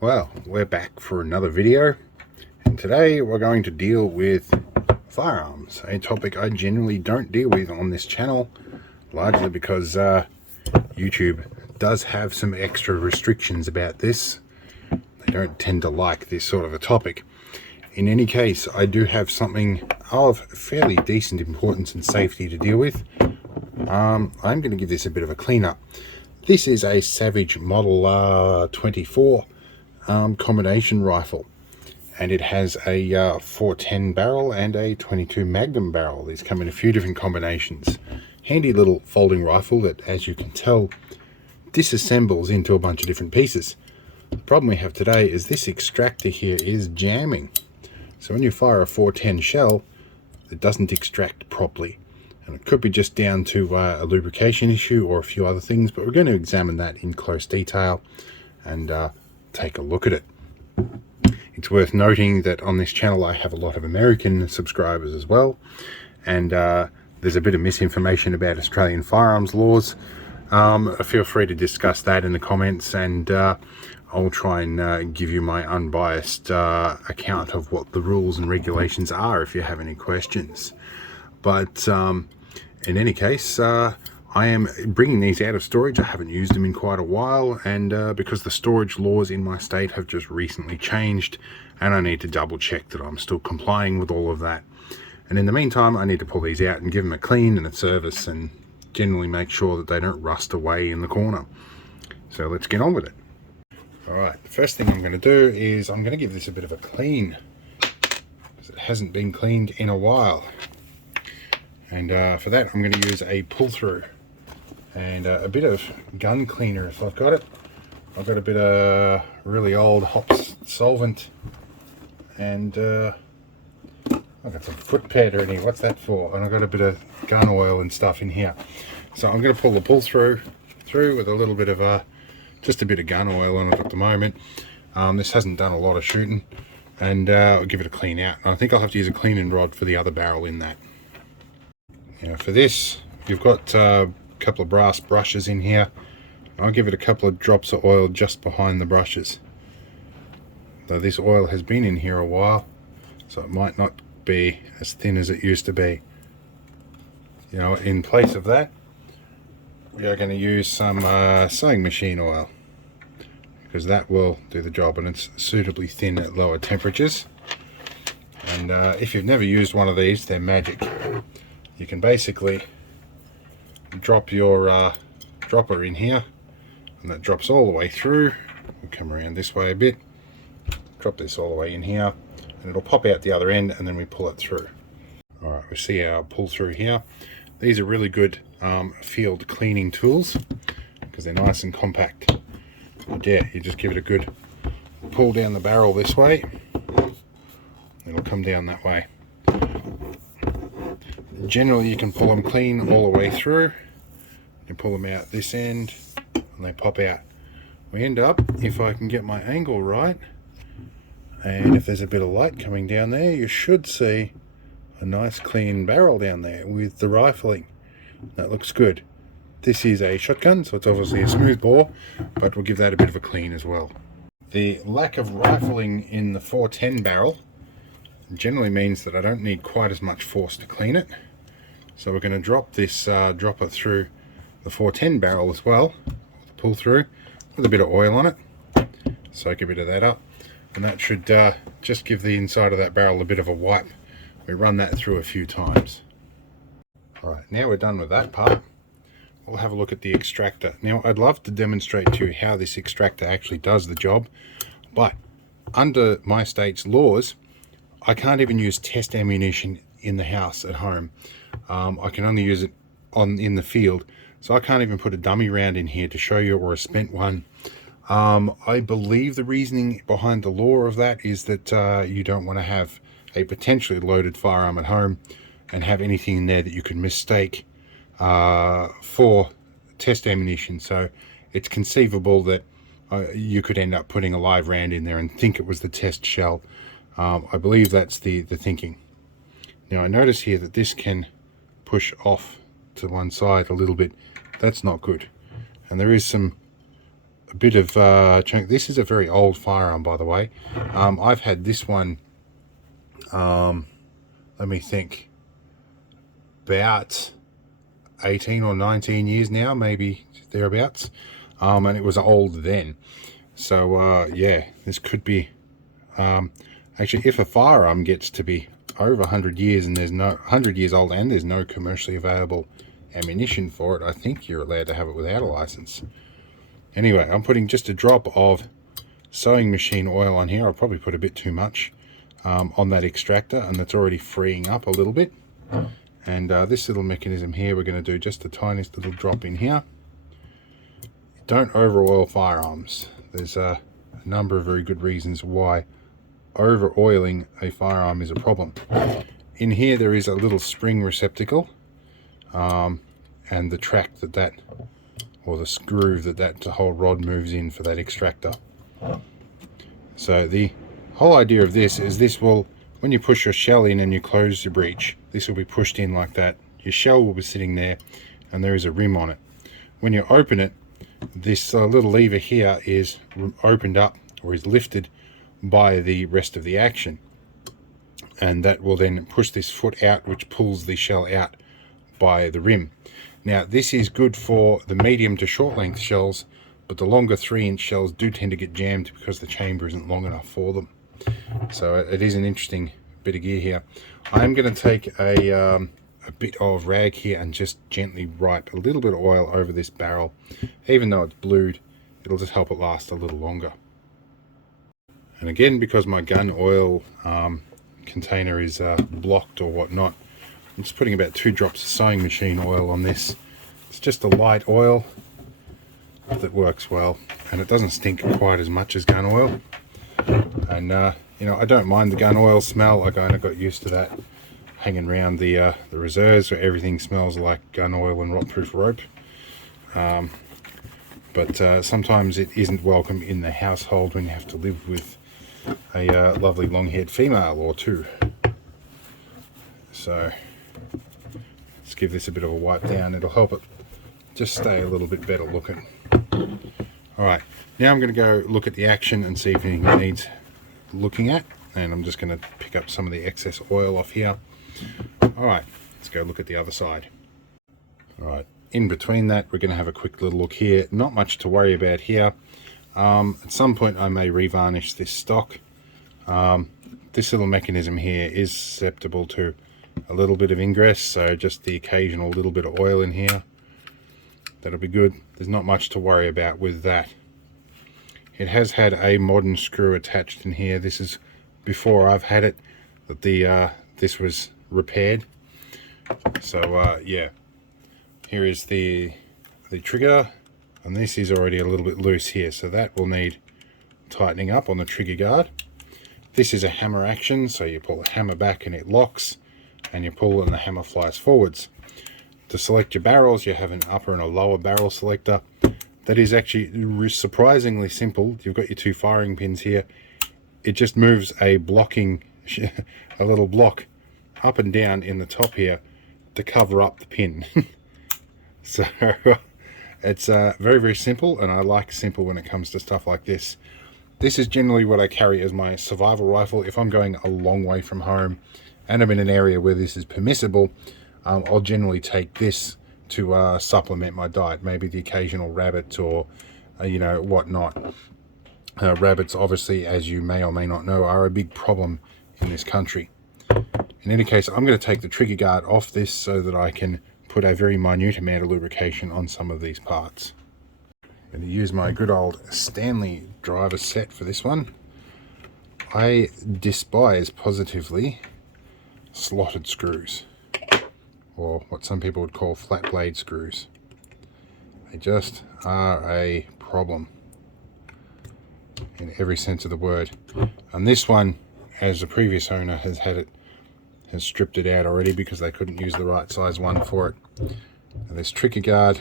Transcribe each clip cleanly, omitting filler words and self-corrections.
Well, we're back for another video, and today we're going to deal with firearms, a topic I generally don't deal with on this channel, largely because YouTube does have some extra restrictions about this. They don't tend to like this sort of a topic. In any case, I do have something of fairly decent importance and safety to deal with. I'm going to give this a bit of a cleanup. This is a Savage Model 24 combination rifle, and it has a 410 barrel and a 22 Magnum barrel. These come in a few different combinations. Handy little folding rifle that, as you can tell, disassembles into a bunch of different pieces. The problem we have today is this extractor here is jamming. So when you fire a 410 shell, it doesn't extract properly. And it could be just down to a lubrication issue or a few other things, but we're going to examine that in close detail and take a look at it. It's worth noting that on this channel I have a lot of American subscribers as well, and there's a bit of misinformation about Australian firearms laws. Feel free to discuss that in the comments, and I'll try and give you my unbiased account of what the rules and regulations are if you have any questions. But in any case, I am bringing these out of storage. I haven't used them in quite a while, and because the storage laws in my state have just recently changed, and I need to double check that I'm still complying with all of that. And in the meantime, I need to pull these out and give them a clean and a service, and generally make sure that they don't rust away in the corner. So let's get on with it. Alright, the first thing I'm going to do is I'm going to give this a bit of a clean, because it hasn't been cleaned in a while. And for that I'm going to use a pull through and a bit of gun cleaner if I've got it. I've got a bit of really old hops solvent, and I've got some foot powder in here. What's that for? And I've got a bit of gun oil and stuff in here. So I'm going to pull the pull through with a little bit of just a bit of gun oil on it at the moment. This hasn't done a lot of shooting, and I'll give it a clean out. And I think I'll have to use a cleaning rod for the other barrel in that. Now for this, you've got a couple of brass brushes in here. I'll give it a couple of drops of oil just behind the brushes. Though this oil has been in here a while, so it might not be as thin as it used to be. You know, in place of that, we are going to use some sewing machine oil, because that will do the job, and it's suitably thin at lower temperatures. And if you've never used one of these, they're magic. You can basically drop your dropper in here, and that drops all the way through. We'll come around this way a bit, drop this all the way in here, and it'll pop out the other end, and then we pull it through. Alright, we see our pull through here. These are really good field cleaning tools, because they're nice and compact. But yeah, you just give it a good pull down the barrel this way, it'll come down that way. Generally you can pull them clean all the way through. You pull them out this end and they pop out. We end up, if I can get my angle right, and if there's a bit of light coming down there, you should see a nice clean barrel down there with the rifling. That looks good. This is a shotgun, so it's obviously a smooth bore, but we'll give that a bit of a clean as well. The lack of rifling in the 410 barrel generally means that I don't need quite as much force to clean it. So we're going to drop this dropper through the 410 barrel as well, pull through with a bit of oil on it, soak a bit of that up, and that should just give the inside of that barrel a bit of a wipe. We run that through a few times. Alright, now we're done with that part. We'll have a look at the extractor. Now I'd love to demonstrate to you how this extractor actually does the job, but under my state's laws I can't even use test ammunition in the house at home. I can only use it in the field, so I can't even put a dummy round in here to show you, or a spent one. I believe the reasoning behind the law of that is that you don't want to have a potentially loaded firearm at home and have anything in there that you could mistake for test ammunition. So it's conceivable that you could end up putting a live round in there and think it was the test shell. I believe that's the thinking. Now I notice here that this can push off to one side a little bit. That's not good, and there is some a bit of chunk. This is a very old firearm, by the way. I've had this one, let me think, about 18 or 19 years now, maybe thereabouts. And it was old then. So yeah, this could be actually, if a firearm gets to be over 100 years and there's no 100 years old and there's no commercially available ammunition for it, I think you're allowed to have it without a license. Anyway, I'm putting just a drop of sewing machine oil on here. I'll probably put a bit too much on that extractor, and that's already freeing up a little bit. And this little mechanism here, we're going to do just the tiniest little drop in here. Don't over oil firearms. There's a number of very good reasons why over oiling a firearm is a problem. In here there is a little spring receptacle, and the track or the groove that the whole rod moves in for that extractor. So the whole idea of this is this will, when you push your shell in and you close the breech, this will be pushed in like that. Your shell will be sitting there and there is a rim on it. When you open it, this little lever here is opened up, or is lifted by the rest of the action, and that will then push this foot out, which pulls the shell out by the rim. Now this is good for the medium to short length shells, but the longer 3-inch shells do tend to get jammed because the chamber isn't long enough for them. So it is an interesting bit of gear here. I'm going to take a bit of rag here and just gently wipe a little bit of oil over this barrel. Even though it's blued, it'll just help it last a little longer. And again, because my gun oil container is blocked or whatnot, I'm just putting about 2 drops of sewing machine oil on this. It's just a light oil that works well, and it doesn't stink quite as much as gun oil. And you know, I don't mind the gun oil smell. I kind of got used to that hanging around the reserves, where everything smells like gun oil and rot-proof rope. But sometimes it isn't welcome in the household when you have to live with a lovely long-haired female or two. So let's give this a bit of a wipe down. It'll help it just stay a little bit better looking. Alright, now I'm going to go look at the action and see if anything needs looking at, and I'm just going to pick up some of the excess oil off here. Alright, let's go look at the other side. Alright, in between that we're going to have a quick little look here. Not much to worry about here. At some point I may revarnish this stock. This little mechanism here is susceptible to a little bit of ingress, so just the occasional little bit of oil in here, that'll be good. There's not much to worry about with that. It has had a modern screw attached in here. This is before I've had it that this was repaired. So yeah, here is the trigger, and this is already a little bit loose here, so that will need tightening up on the trigger guard. This is a hammer action, so you pull the hammer back and it locks, and you pull and the hammer flies forwards. To select your barrels, you have an upper and a lower barrel selector. That is actually surprisingly simple. You've got your 2 firing pins here. It just moves a little block up and down in the top here to cover up the pin. So it's very, very simple, and I like simple when it comes to stuff like this. This is generally what I carry as my survival rifle. If I'm going a long way from home and I'm in an area where this is permissible, I'll generally take this to supplement my diet. Maybe the occasional rabbit or you know, whatnot. Rabbits, obviously, as you may or may not know, are a big problem in this country. In any case, I'm going to take the trigger guard off this so that I can put a very minute amount of lubrication on some of these parts. I'm going to use my good old Stanley driver set for this one. I despise positively slotted screws, or what some people would call flat blade screws. They just are a problem in every sense of the word. And this one, as the previous owner has stripped it out already because they couldn't use the right size one for it. And this trigger guard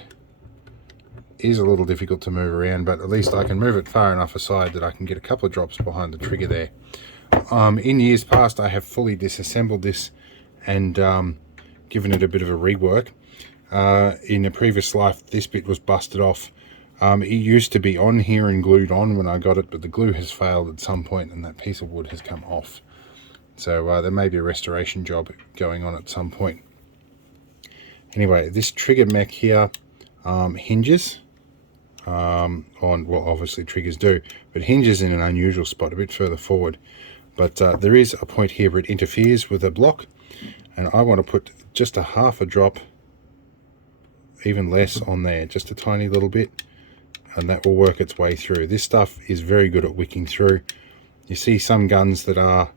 is a little difficult to move around, but at least I can move it far enough aside that I can get a couple of drops behind the trigger there. In years past, I have fully disassembled this and given it a bit of a rework. In a previous life, this bit was busted off It used to be on here and glued on when I got it, but the glue has failed at some point and that piece of wood has come off. So there may be a restoration job going on at some point. Anyway, this trigger mech here hinges on, well, obviously triggers do, but hinges in an unusual spot a bit further forward. But there is a point here where it interferes with a block, and I want to put just a half a drop, even less, on there, just a tiny little bit, and that will work its way through. This stuff is very good at wicking through. You see some guns that are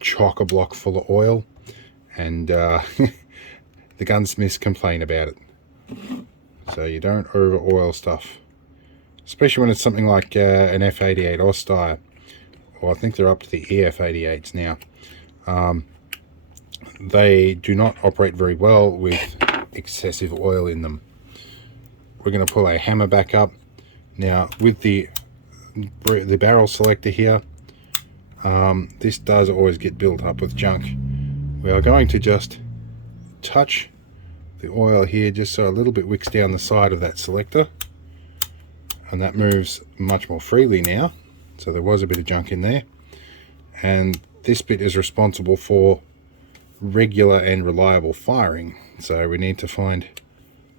chock-a-block full of oil, and the gunsmiths complain about it. So you don't over oil stuff, especially when it's something like an F88 Aussie, or I think they're up to the EF88s now. They do not operate very well with excessive oil in them. We're going to pull our hammer back up now with the barrel selector here. This does always get built up with junk. We are going to just touch the oil here just so a little bit wicks down the side of that selector, and that moves much more freely now. So there was a bit of junk in there, and this bit is responsible for regular and reliable firing. So we need to find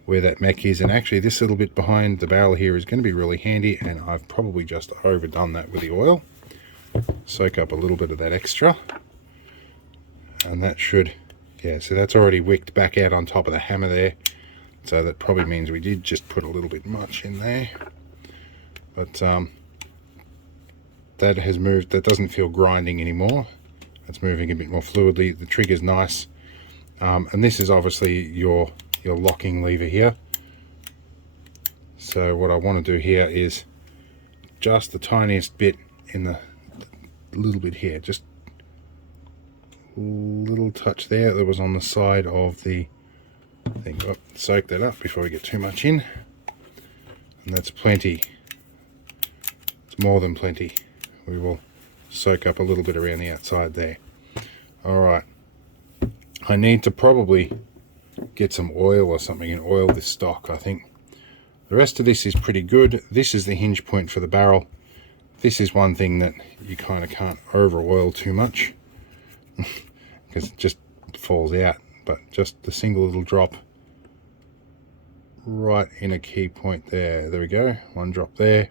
where that mech is, and actually this little bit behind the barrel here is going to be really handy, and I've probably just overdone that with the oil. Soak up a little bit of that extra, and that should, yeah, so that's already wicked back out on top of the hammer there, so that probably means we did just put a little bit much in there. But that has moved, that doesn't feel grinding anymore, it's moving a bit more fluidly. The trigger's nice, and this is obviously your locking lever here. So what I want to do here is just the tiniest bit in the little bit here, just a little touch there that was on the side of the thing. Oh, soak that up before we get too much in, and that's plenty. It's more than plenty. We will soak up a little bit around the outside there. Alright, I need to probably get some oil or something and oil this stock. I think the rest of this is pretty good. This is the hinge point for the barrel. This is one thing that you kind of can't over oil too much because it just falls out, but just a single little drop right in a key point there. There we go, one drop there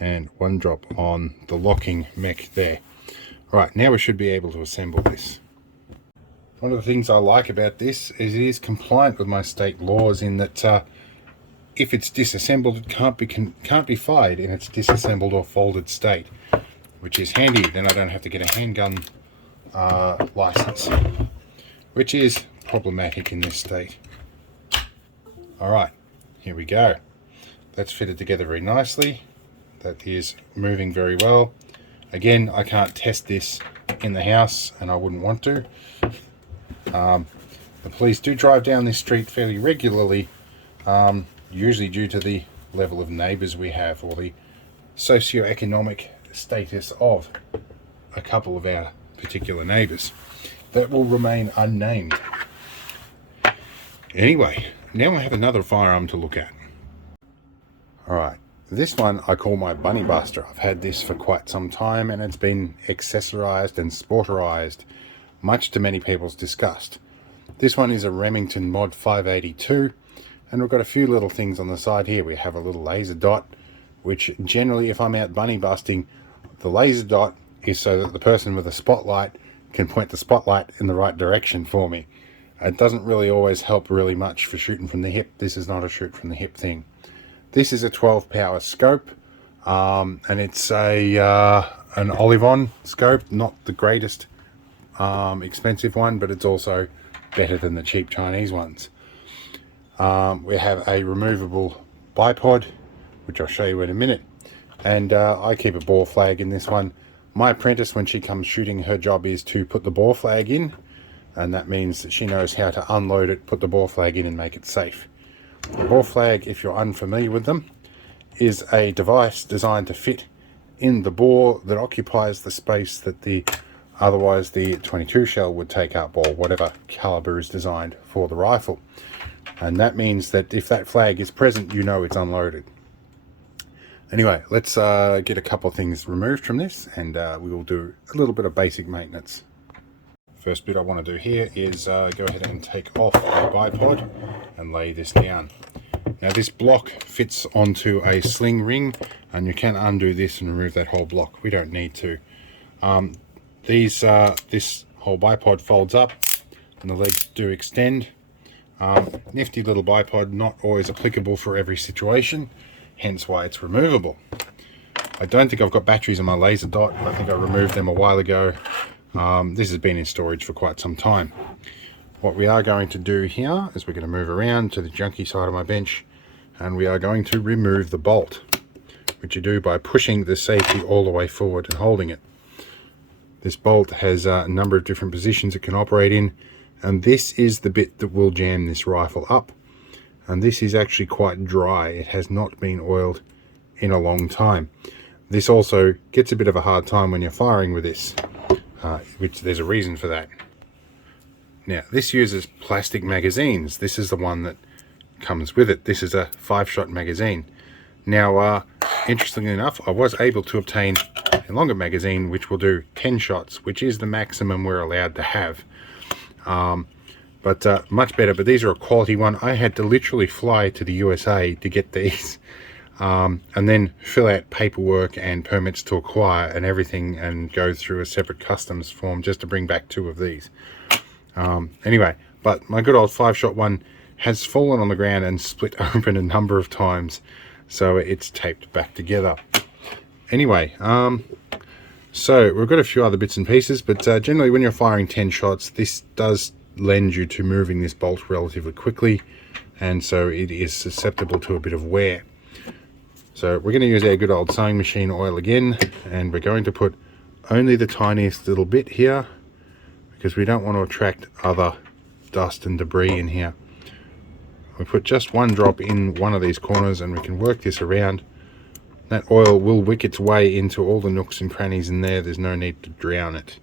and one drop on the locking mech there. Right, now we should be able to assemble this. One of the things I like about this is it is compliant with my state laws in that if it's disassembled, it can't be fired in its disassembled or folded state, which is handy. Then I don't have to get a handgun license, which is problematic in this state. All right, here we go. That's fitted together very nicely. That is moving very well. Again, I can't test this in the house, and I wouldn't want to. The police do drive down this street fairly regularly, usually due to the level of neighbours we have, or the socio-economic status of a couple of our particular neighbours that will remain unnamed. Anyway, now I have another firearm to look at. Alright, this one I call my Bunny Buster. I've had this for quite some time, and it's been accessorised and sporterised, much to many people's disgust. This one is a Remington Mod 582, and we've got a few little things on the side here. We have a little laser dot, which generally, if I'm out bunny busting, the laser dot is so that the person with a spotlight can point the spotlight in the right direction for me. It doesn't really always help really much for shooting from the hip. This is not a shoot from the hip thing. This is a 12 power scope, and it's a an Olivon scope, not the greatest expensive one, but it's also better than the cheap Chinese ones. We have a removable bipod, which I'll show you in a minute, and I keep a bore flag in this one. My apprentice, when she comes shooting, her job is to put the bore flag in, and that means that she knows how to unload it, put the bore flag in, and make it safe. The bore flag, if you're unfamiliar with them, is a device designed to fit in the bore that occupies the space that otherwise the 22 shell would take up, or whatever caliber is designed for the rifle. And that means that if that flag is present, you know it's unloaded. Anyway, let's get a couple of things removed from this, and we will do a little bit of basic maintenance. First bit I want to do here is go ahead and take off the bipod and lay this down. Now this block fits onto a sling ring, and you can undo this and remove that whole block. We don't need to. This whole bipod folds up and the legs do extend. Nifty little bipod, not always applicable for every situation, hence why it's removable. I don't think I've got batteries on my laser dot. I think I removed them a while ago. This has been in storage for quite some time. What we are going to do here is we're going to move around to the junky side of my bench, and we are going to remove the bolt, which you do by pushing the safety all the way forward and holding it. This bolt has a number of different positions it can operate in, and this is the bit that will jam this rifle up. And this is actually quite dry. It has not been oiled in a long time. This also gets a bit of a hard time when you're firing with this, which there's a reason for that. Now, this uses plastic magazines. This is the one that comes with it. This is a 5-shot magazine. Now, interestingly enough, I was able to obtain a longer magazine which will do 10 shots, which is the maximum we're allowed to have. But much better. But these are a quality one. I had to literally fly to the USA to get these, and then fill out paperwork and permits to acquire and everything, and go through a separate customs form just to bring back 2 of these. Anyway, but my good old 5-shot one has fallen on the ground and split open a number of times, so it's taped back together. Anyway, so we've got a few other bits and pieces, but generally when you're firing 10 shots, this does lend you to moving this bolt relatively quickly, and so it is susceptible to a bit of wear. So we're going to use our good old sewing machine oil again, and we're going to put only the tiniest little bit here, because we don't want to attract other dust and debris in here. We put just 1 drop in one of these corners, and we can work this around. That oil will wick its way into all the nooks and crannies in there. There's no need to drown it.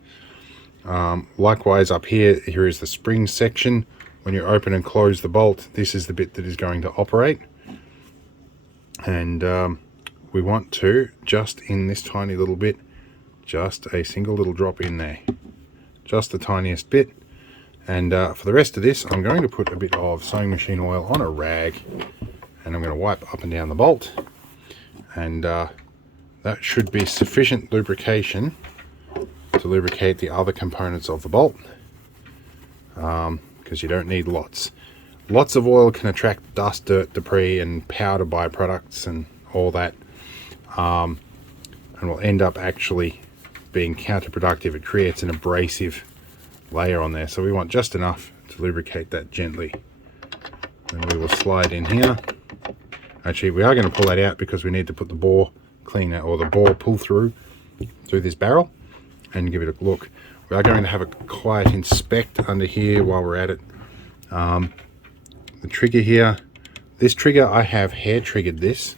Likewise up here is the spring section. When you open and close the bolt, this is the bit that is going to operate. And we want to, just in this tiny little bit, just a single little drop in there. Just the tiniest bit. And for the rest of this, I'm going to put a bit of sewing machine oil on a rag, and I'm going to wipe up and down the bolt, and that should be sufficient lubrication to lubricate the other components of the bolt, because you don't need lots. Lots of oil can attract dust, dirt, debris, and powder byproducts and all that, and will end up actually being counterproductive. It creates an abrasive layer on there, so we want just enough to lubricate that gently. And we will slide in here. Actually, we are going to pull that out because we need to put the bore cleaner, or the bore pull through this barrel, and give it a look. We are going to have a quiet inspect under here while we're at it. The trigger here, this trigger, I have hair triggered this.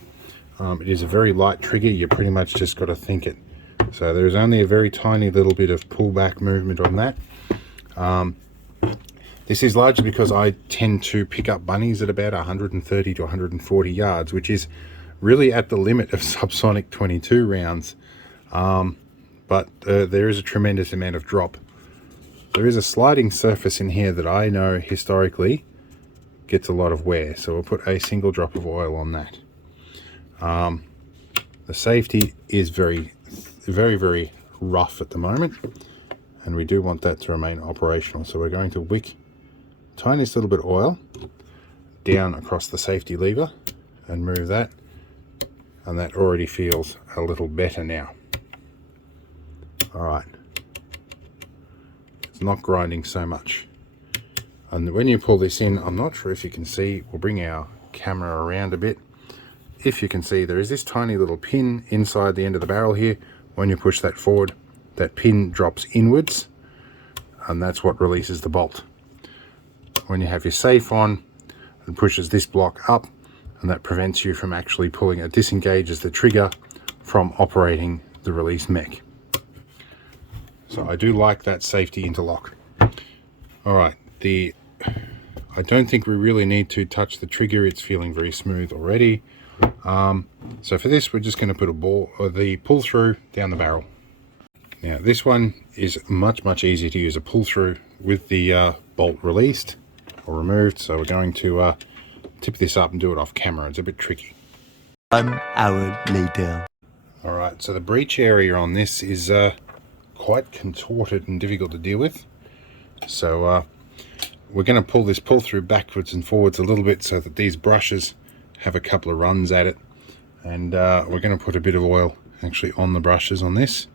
It is a very light trigger. You pretty much just got to think it. So there's only a very tiny little bit of pullback movement on that. This is largely because I tend to pick up bunnies at about 130 to 140 yards, which is really at the limit of subsonic 22 rounds. But there is a tremendous amount of drop. There is a sliding surface in here that I know historically gets a lot of wear, so we'll put a single drop of oil on that. The safety is very, very rough at the moment, and we do want that to remain operational, so we're going to wick tiniest little bit of oil down across the safety lever and move that, and that already feels a little better now. All right, it's not grinding so much. And when you pull this in, I'm not sure if you can see, we'll bring our camera around a bit. If you can see, there is this tiny little pin inside the end of the barrel here. When you push that forward, that pin drops inwards, and that's what releases the bolt. When you have your safe on, it pushes this block up, and that prevents you from actually pulling it, disengages the trigger from operating the release mech. So I do like that safety interlock. All right, I don't think we really need to touch the trigger. It's feeling very smooth already. So for this, we're just going to put the pull through down the barrel. Now this one is much easier to use a pull through with the bolt released or removed. So we're going to tip this up and do it off camera. It's a bit tricky. 1 hour later. All right, so the breech area on this is quite contorted and difficult to deal with. So we're going to pull this pull through backwards and forwards a little bit so that these brushes have a couple of runs at it. And we're going to put a bit of oil actually on the brushes on this,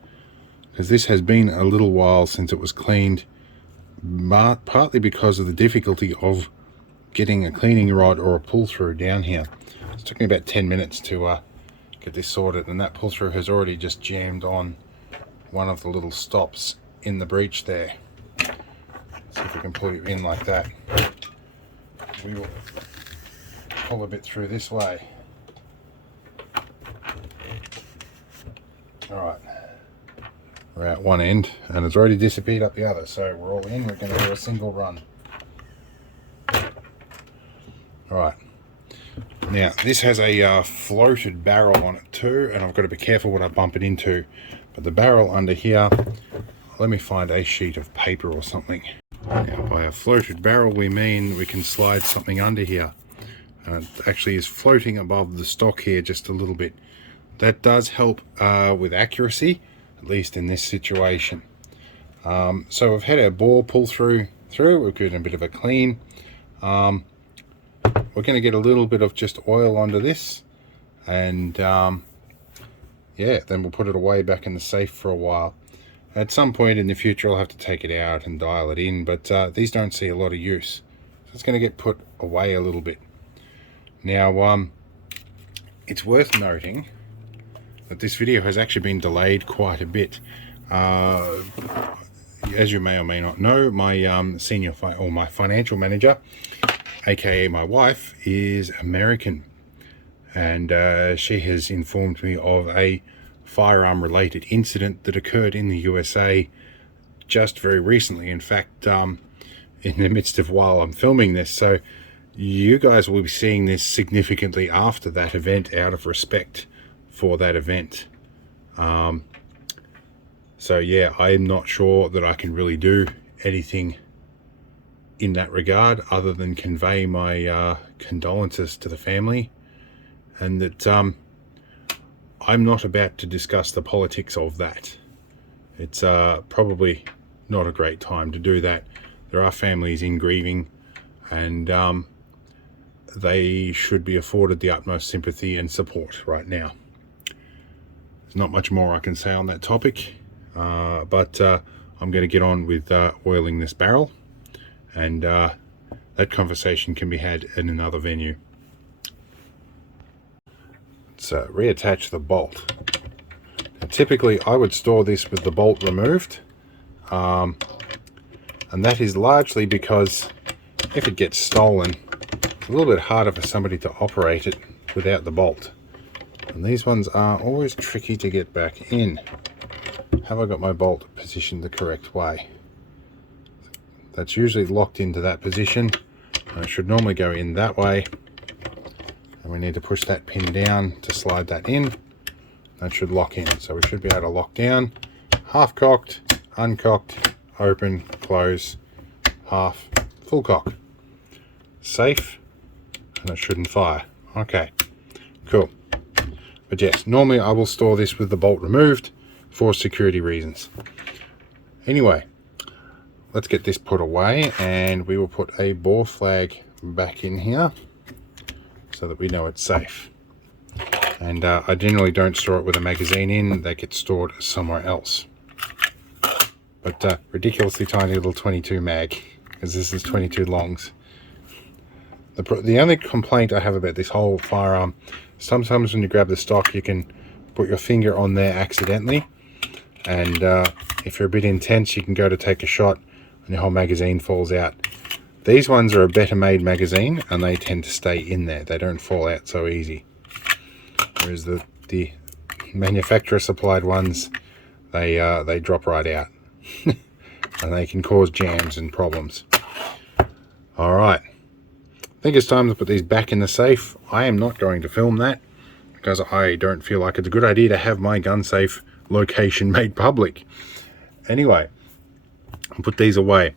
because this has been a little while since it was cleaned, partly because of the difficulty of getting a cleaning rod or a pull through down here. It's took me about 10 minutes to get this sorted, and that pull through has already just jammed on one of the little stops in the breech there. See if we can pull it in like that. We will pull a bit through this way. Alright, we're at one end and it's already disappeared up the other, so we're all in. We're going to do a single run. Alright, now this has a floated barrel on it too, and I've got to be careful what I bump it into. But the barrel under here, let me find a sheet of paper or something. Now by a floated barrel we mean we can slide something under here. It actually is floating above the stock here just a little bit. That does help with accuracy, at least in this situation. So we've had our bore pull through. We're getting a bit of a clean. We're going to get a little bit of just oil onto this, and yeah, then we'll put it away back in the safe for a while. At some point in the future I'll have to take it out and dial it in, but these don't see a lot of use. So it's going to get put away a little bit. Now it's worth noting that this video has actually been delayed quite a bit. As you may or may not know, my my financial manager, aka my wife, is American, and she has informed me of a firearm related incident that occurred in the USA just very recently. In fact, in the midst of while I'm filming this, so you guys will be seeing this significantly after that event, out of respect for that event. So yeah, I'm not sure that I can really do anything in that regard other than convey my condolences to the family, and that I'm not about to discuss the politics of that. It's probably not a great time to do that. There are families in grieving, and they should be afforded the utmost sympathy and support right now. There's not much more I can say on that topic, but I'm going to get on with oiling this barrel, and that conversation can be had in another venue. Let's reattach the bolt. Now, typically I would store this with the bolt removed, and that is largely because if it gets stolen, it's a little bit harder for somebody to operate it without the bolt. And these ones are always tricky to get back in. Have I got my bolt positioned the correct way? That's usually locked into that position, and it should normally go in that way. And we need to push that pin down to slide that in. That should lock in. So we should be able to lock down. Half cocked, uncocked, open, close, half, full cock. Safe, and it shouldn't fire. Okay, cool. But yes, normally I will store this with the bolt removed for security reasons. Anyway, let's get this put away, and we will put a bore flag back in here so that we know it's safe. And I generally don't store it with a magazine in. That gets stored somewhere else. But ridiculously tiny little 22 mag, because this is 22 longs. The only complaint I have about this whole firearm, sometimes when you grab the stock you can put your finger on there accidentally, and if you're a bit intense you can go to take a shot and your whole magazine falls out. These ones are a better made magazine and they tend to stay in there. They don't fall out so easy. Whereas the manufacturer supplied ones, they drop right out. And they can cause jams and problems. Alright, I think it's time to put these back in the safe. I am not going to film that. because I don't feel like it's a good idea to have my gun safe location made public. Anyway, I'll put these away.